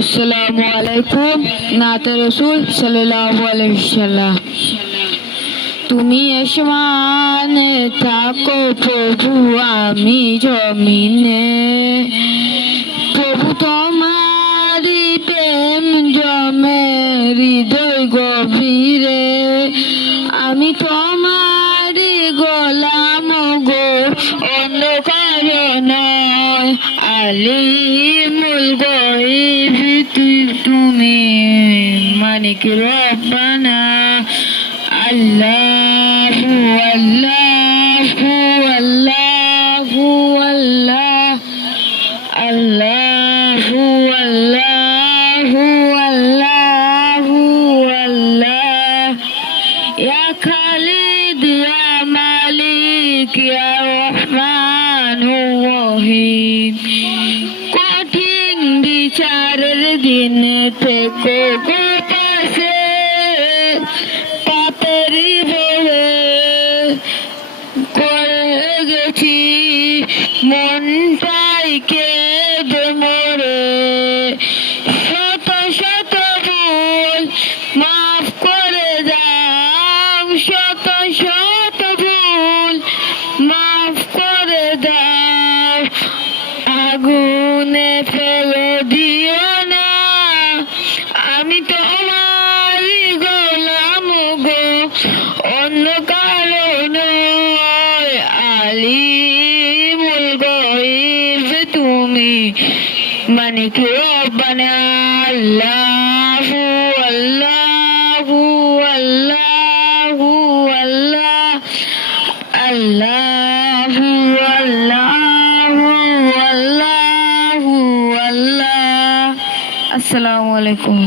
আসসালামু আলাইকুম। নাতে রসুল সাল্লাল্লাহু আলাইহি ওয়াসাল্লাম। তুমি আসমানে থাকো প্রভু, আমি জমিনে। প্রভু তোমারি প্রেম জমে হৃদয় গভীরে। আমি তোমারি গোলাম গো, অন্য কারো নয়। আলিমুল গায়ব তুমি, মালিক রব্বানা। আল্লাহু আল্লাহু আল্লাহু আল্লাহ, আল্লাহু আল্লাহু আল্লাহু আল্লাহ। ইয়া খালিদ ইয়া মালিক ইয়া রহমানুর রহিম। কঠিন বিচারের দিন থেকে গো পাশে, পাপেরই বলে করে গেছি মনটাই কেঁদে মরে। শত শত ভুল মাফ করে দাও, শত শত ভুল মাফ করে দাও। আগুনে ফেলে দিও না, আমি তোমারই গোলাম গো, অন্য কারো নয়। আলিমুল গায়ব তুমি, মালিক রব্বানা। আল্লাহু আল্লাহু আল্লাহু আল্লাহ, আল্লাহু আল্লাহু আল্লাহু আল্লাহ। আসসালামু আলাইকুম।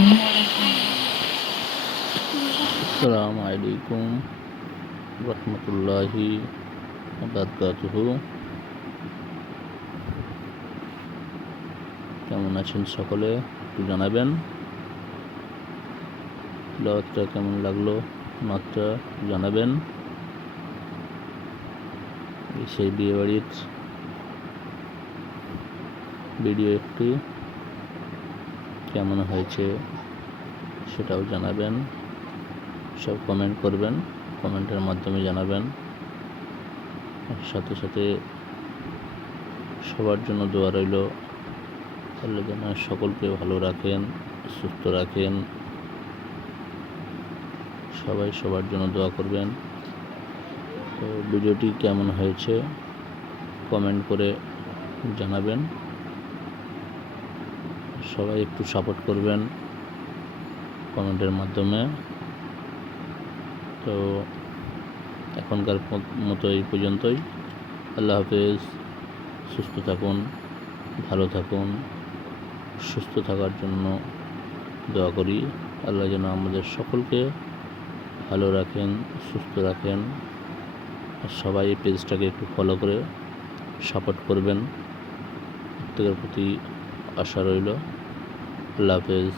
আসসালামু আলাইকুম রহমতুল্লাহি বারাকাতুহু। কেমন আছেন সকলে একটু জানাবেন। তিলাওয়াতটা কেমন লাগলো নাচটা জানাবেন। সেই বিয়েবাড়ির ভিডিও একটি কেমন হয়েছে সেটাও জানাবেন। সব কমেন্ট করবেন, কমেন্টের মাধ্যমে জানাবেন। সাথে সাথে সবার জন্য দোয়া রইল, আল্লাহ যেন সকলকে ভালো রাখেন, সুস্থ রাখেন। সবাই সবার জন্য দোয়া করবেন। তো ভিডিওটি কেমন হয়েছে কমেন্ট করে জানাবেন। সবাই একটু সাপোর্ট করবেন কমেন্টের মাধ্যমে। তো এখনকার মতো এই পর্যন্তই। আল্লাহ হাফেজ। সুস্থ থাকুন, ভালো থাকুন। সুস্থ থাকার জন্য দোয়া করি। আল্লাহ যেন আমাদের সকলকে ভালো রাখেন, সুস্থ রাখেন। আর সবাই এই পেজটাকে একটু ফলো করে সাপোর্ট করবেন, প্রত্যেকের প্রতি আশা রইল। আল্লাহ হাফেজ।